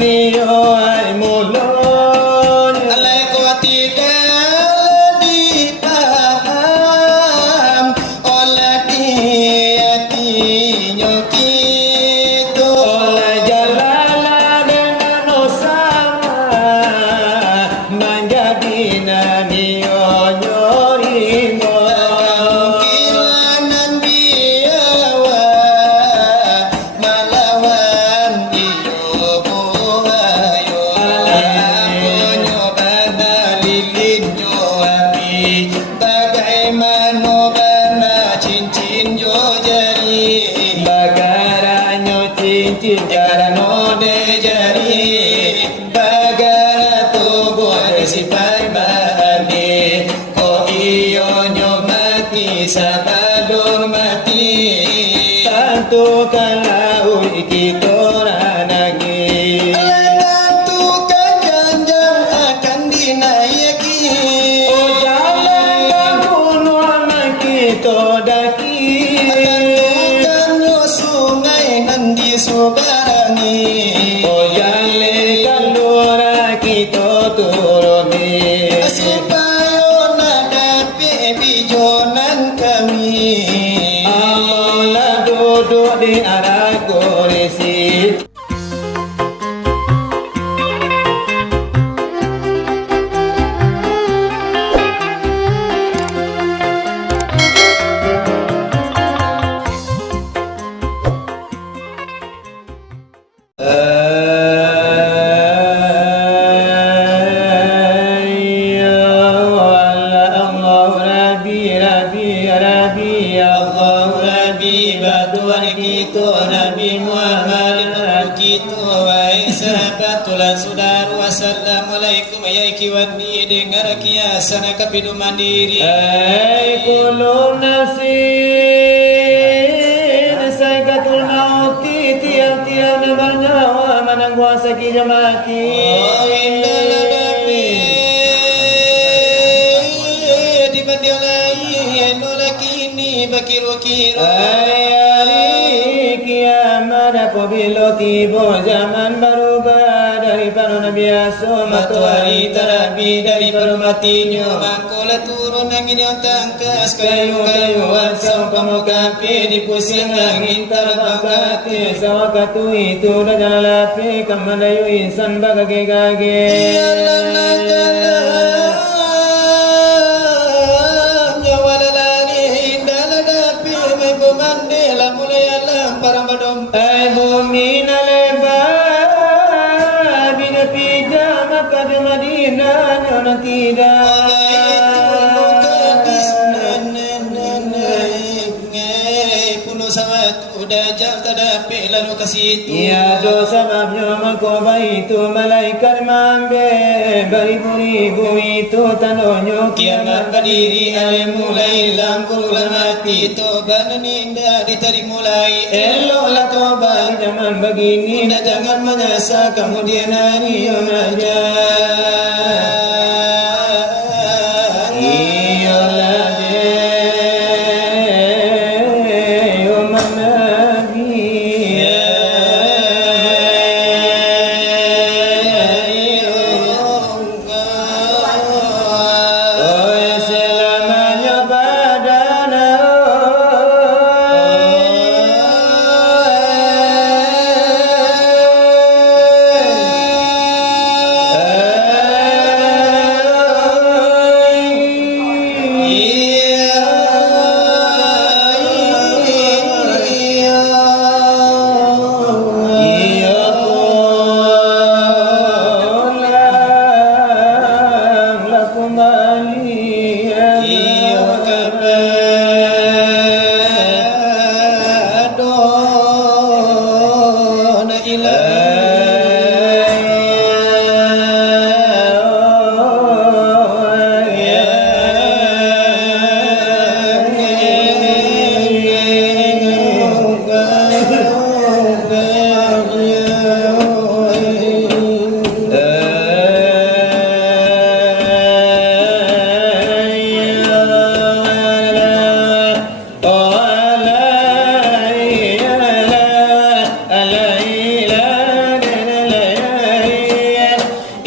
niyo ay mulon. Alay ko tidak dipaham oleh hatinya kita. Oleh jalala dengan usama menjadi niyo nyorimo. Kemungkinan biawa malawan iyo buhayo. Apunyo bana lilinyo hati bagaimana bana cincin jo jari. Bagaranyo cincin Karano de jari bagara tubuh sipai mandi ko iyo nyo mati sabador mati tantu kalau kita ranagi. tentukan janjang akan dinaiki. Oh jalan gunung kita daki. Tentukan yo sungai nan disubangi. Oh jalan kalura kita turuni. Supaya nadapi bijonan kami. Allah duduk di arah kursi. Allah Rabbi Rabbi Rabbi Allah Rabbi batuan kita Nabi Muhammad kita wahai sahabatul saudara wassalamualaikum ya ikiwani dengar kiasan kapidu mandiri. Hai kullu nafsin saikatul mauti tiap-tiap bernyawa menangguasa kijamati. Oh indah ladapi di bandia lain nolak ini bakiru-kiru. Hari kiamat apabila tiba zaman berubah daripada Nabi Yusuf Matahari terapi dari permatinya Mangkola turun angin yang tangkas Kayu-kayuan sampai kapi di pusing angin terbakati. Sewaktu itu dah jalan lapi kamadayu insan bagage-gage. Ialah nakalam nyawa lalani indah ladapi mai pemandela mulai alam para badom. Ay bumi na lebar bina pijama kad Madinah nyo na tidak. Lalu kasih itu Ya dosa sebabnya makoba itu malaikat mambe beribu-ribu itu tandonyo kiamat berdiri ale mulai langkul mati tobat ninda ditarik mulai eloklah tobat zaman begini Bunda jangan menyesal kemudian hari yang aja.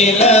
Oh,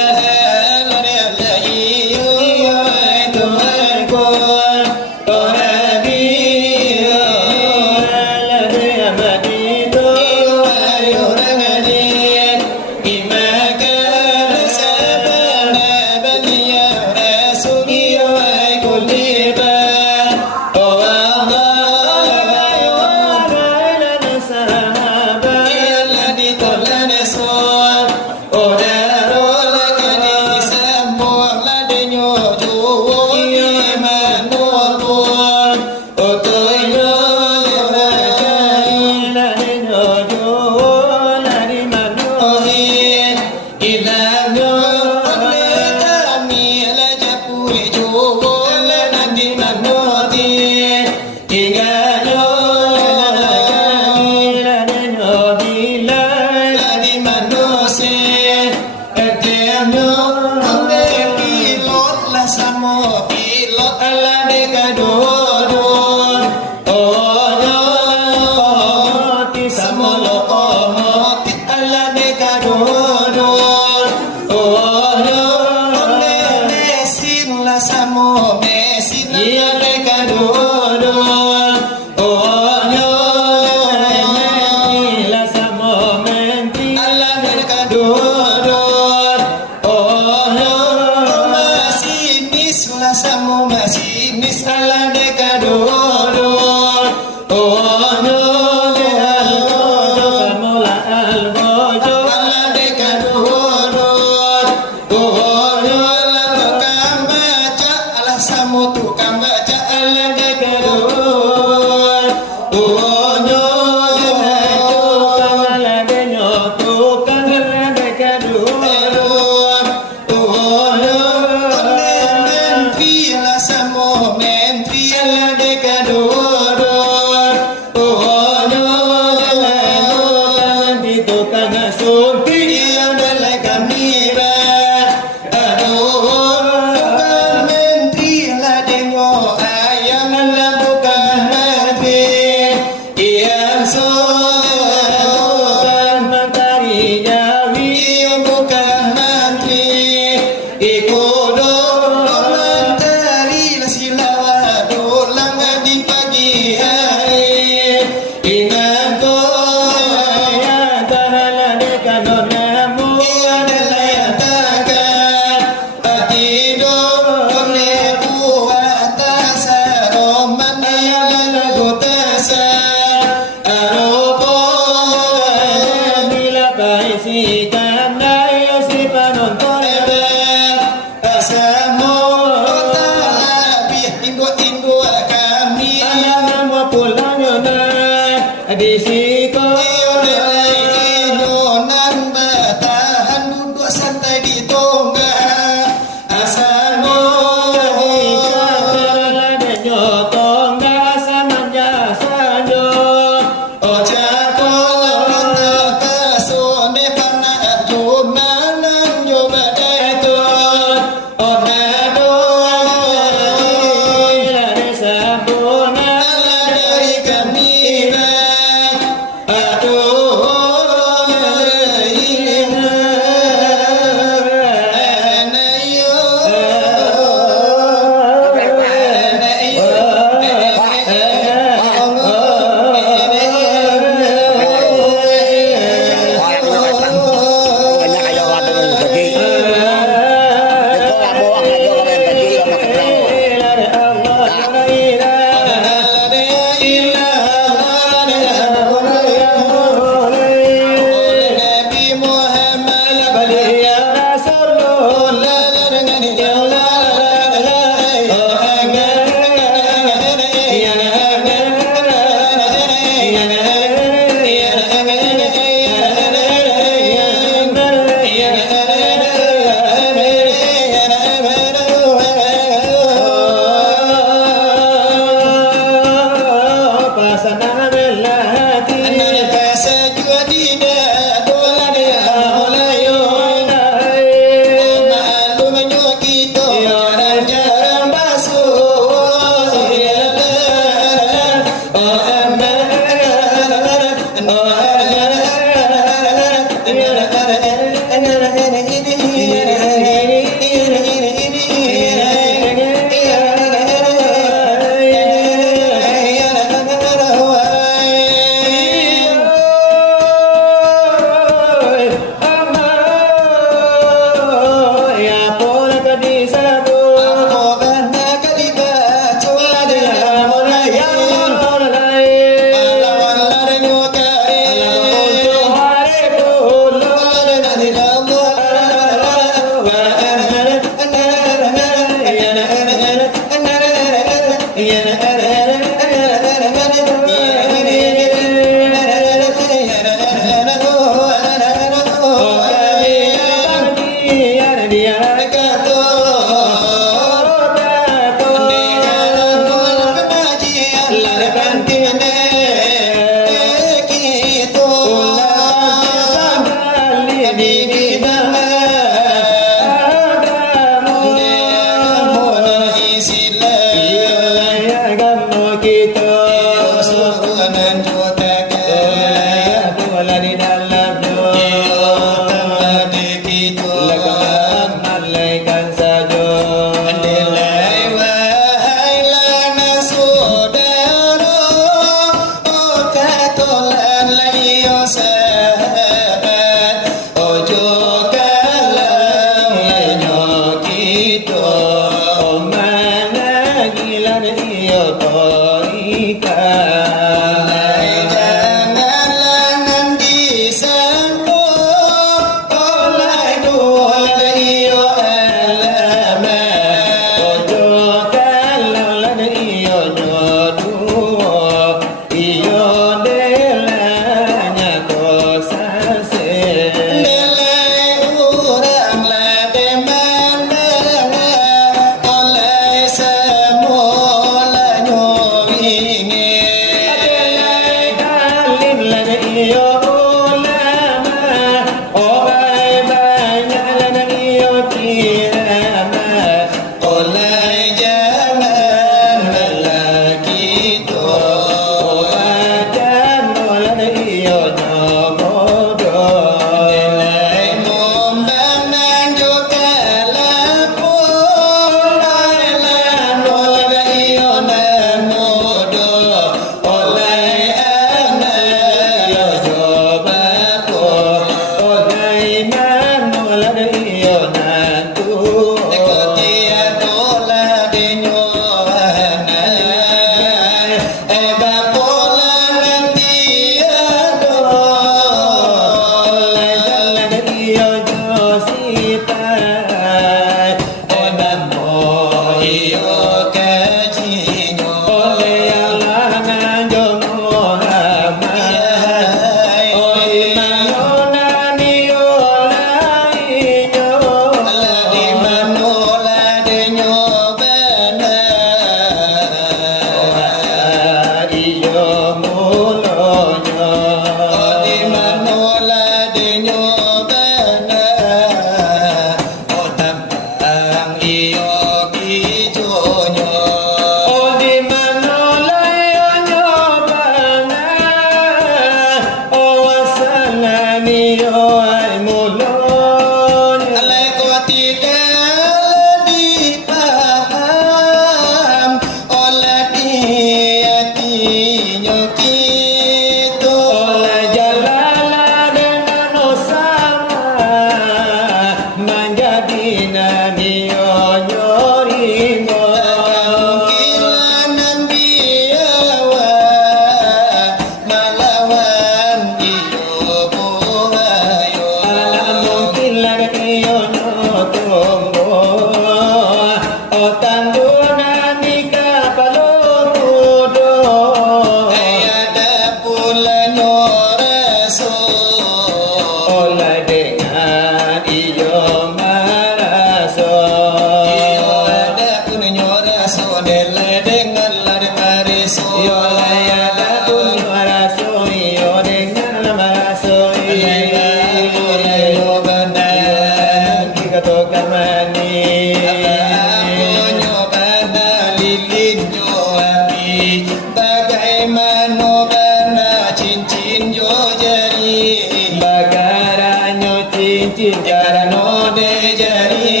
cinta Karena de jari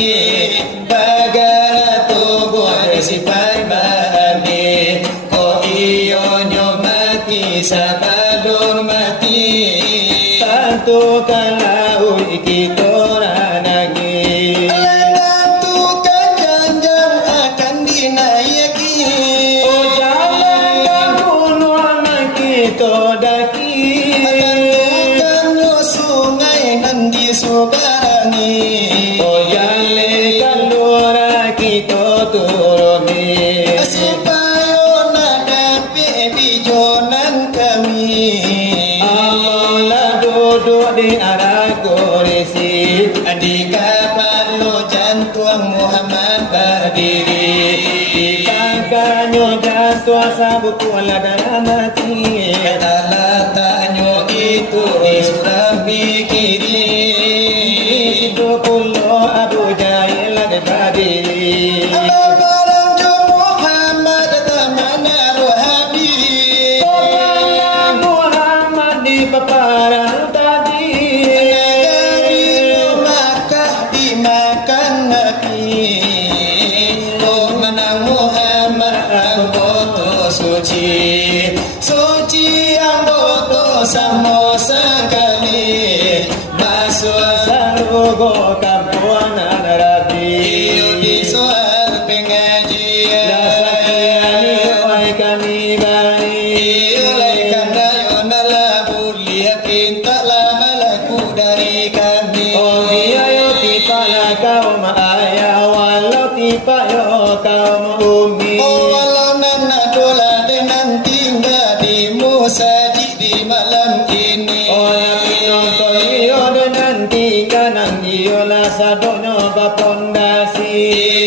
bagara tubuh sipai bani ko iyo nyomati sabadur mati Tantu kalau kita ranagi tentukan janjang akan dinaiki Oh jalan gunung kita daki tentukan lo sungai nan disubangi Oh jalan kalura kita turuni supaya nadapi bijonan kami Allah duduk di arah kursi di kapal lo jantung Muhammad berdiri Di kagaknya jatuh sabuk wala dalam hati kata letaknya itu di Surambi kiri Itu pulau Abu Jahil ada berdiri Barang jo Muhammad tamana rohabi Orang Muhammad di paparan tadi Negeri Makkah dimakan Nabi Oh menang Muhammad ang boto suci Suci ang boto samo sekali Masuk Sarugo kampuan Arabi iyo di soal pengajian Lasakiyani wai kami bari iyo laikan dayo nala bulia pinta lama laku dari kami Oh biayo tipa na kaum ayah Walau tipa yo kaum umi Oh walau nana dola dengan tinggal di musaji di malam ini Oh nabi nonton iyo dengan tiga nang iyo lasadonyo bapondasi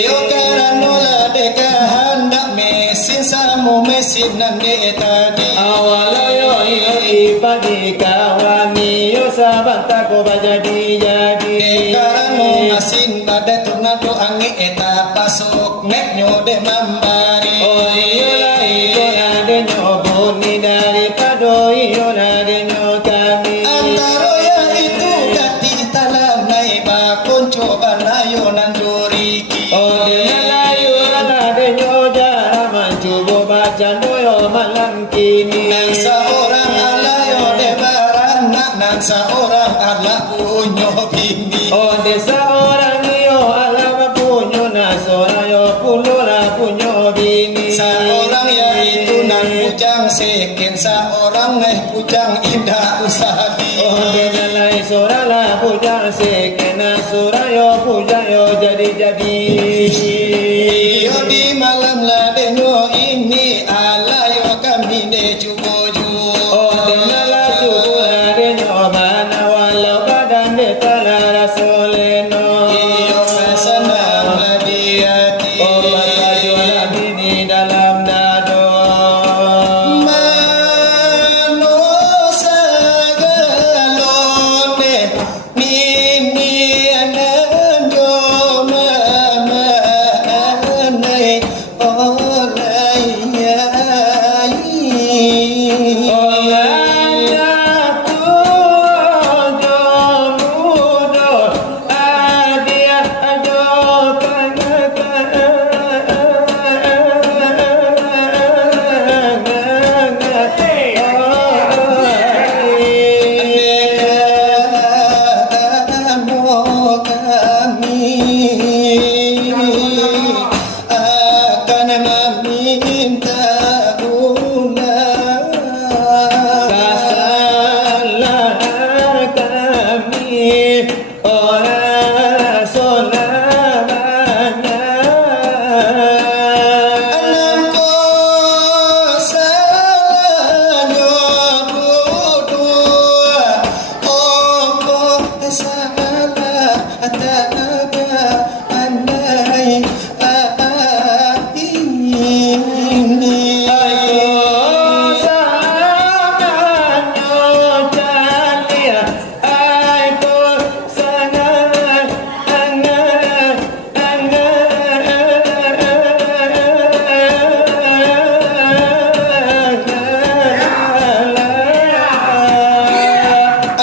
iyo karanola deka hendak mesin samu mesin nanti tadi Awalayo iyo tipa di kawani Yo saban tako bajadi-jadi karano mesin pada tornado angin eta pasok neknyo de mambari Oh iyo lah iko ada nyobuni daripada iyo ada nyokami antara ya itu gati talam nai bakon coba nayo nanjuriki Oh dia layu ada nyojara mancubo baca doyo malam kini nang seorang Allah yo de baranak nang seorang Allah punyo bini Oh desa orang iyo alam punyo nasora yo pulura punyo bini seorang ya itu nang pujang seken seorang pujang indah usadi Oh dia lai sora la puja sekena sora yo puja yo jadi iyo di malam ladenyo ini Allah yo kami de cuboju Oh dia la cubula de nyomana walau badan de tala rasuleno iyo pasanang ladiati Oh batajo nabi di dalam dado manusia galone nini ananjo mama anai olai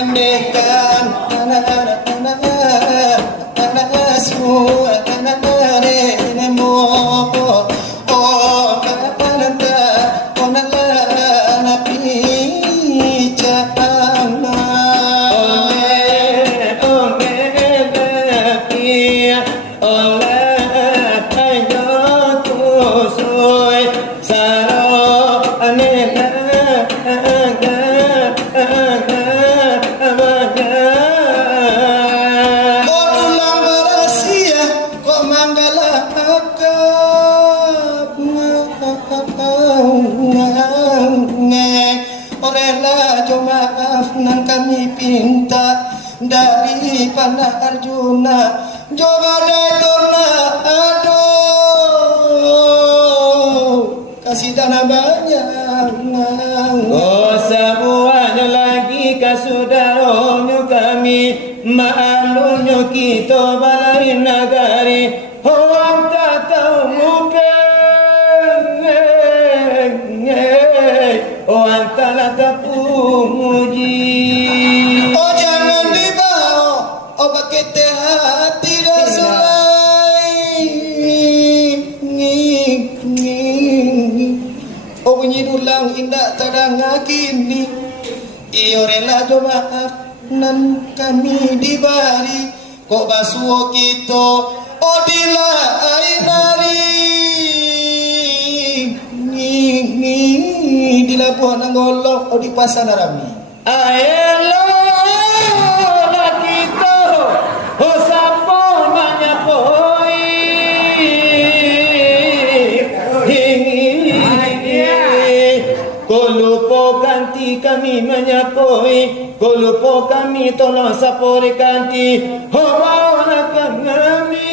andaikan Dari panah Arjuna Joga Daitona aduh kasih dana banyak Oh semuanya lagi kasudaronyo kami maalunyo kita balai nagari Hoang tak tahu mungkin Hoang tak terpuji Kete hati dah sulai Oh bunyi dulang indah tadang kini Iyo rela jo maaf nan kami dibari Kok basuh kita Oh dila ainari Di Labuan Nanggolok Oh di Pasar Narami Ayelo kanti kami menyapoi kolupo kami tolong sapore kanti homawana kami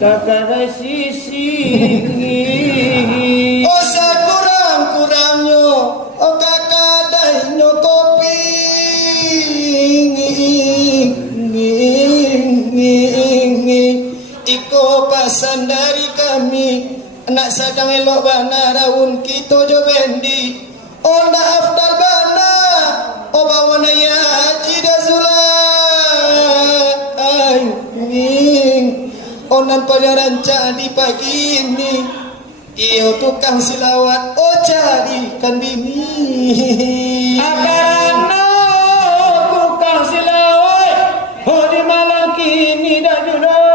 takara sisi oh sakurang-kurangnya oh kakadainyo kopi iko pasan dari kami Anak sadang elok bana raun kita jo bendi Oh na afdal bana Oh bawana ya haji dah sulai Oh nan rancak di pagi ini Iyo tukang silawat Oh carikan bini Akarana tukang silawat Oh di malam kini dah judul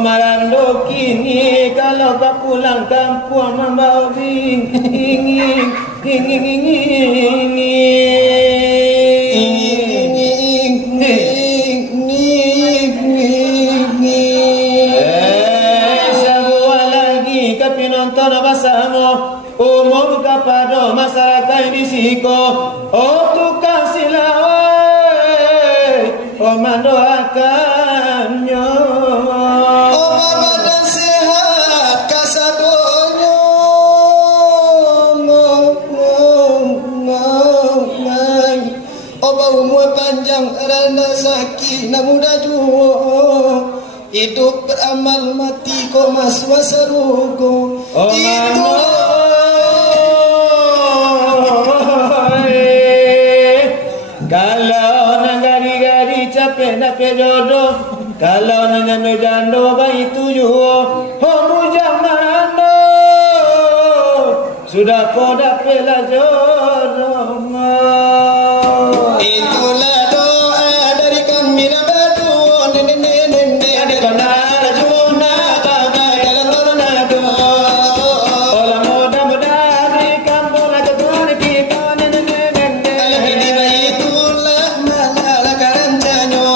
Marando kini kalau kau pulang kampung membawa ingin semua lagi kami nonton bersama umum kepada masyarakat di siko oh tukang silawai oh mendoakannya panjang rana sakinah muda juo hidup beramal mati kok mas wasarugo itu kalau nang gari-gari capek napek jodoh kalau nang jando bayi tujuh homu jangan sudah kau dapet lah jodoh itulah doa dari kami nabadu nene ada benar juna baba dalam tornado olah mudah-mudah di kampung nak tuan kita nene alah ini bayi itulah malala karancanyo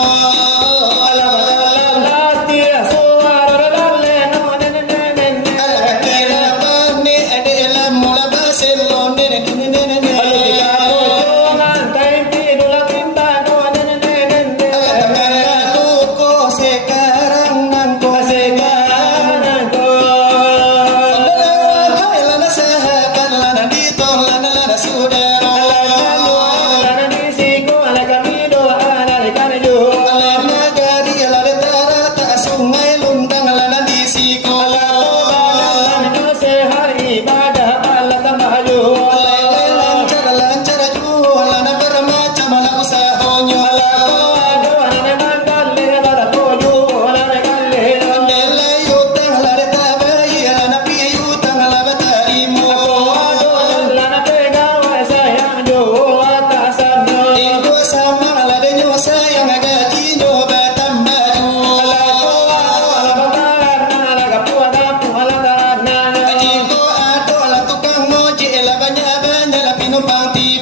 alah tia suara lalle no nene alah kira bani ada elam mula baselon nene pati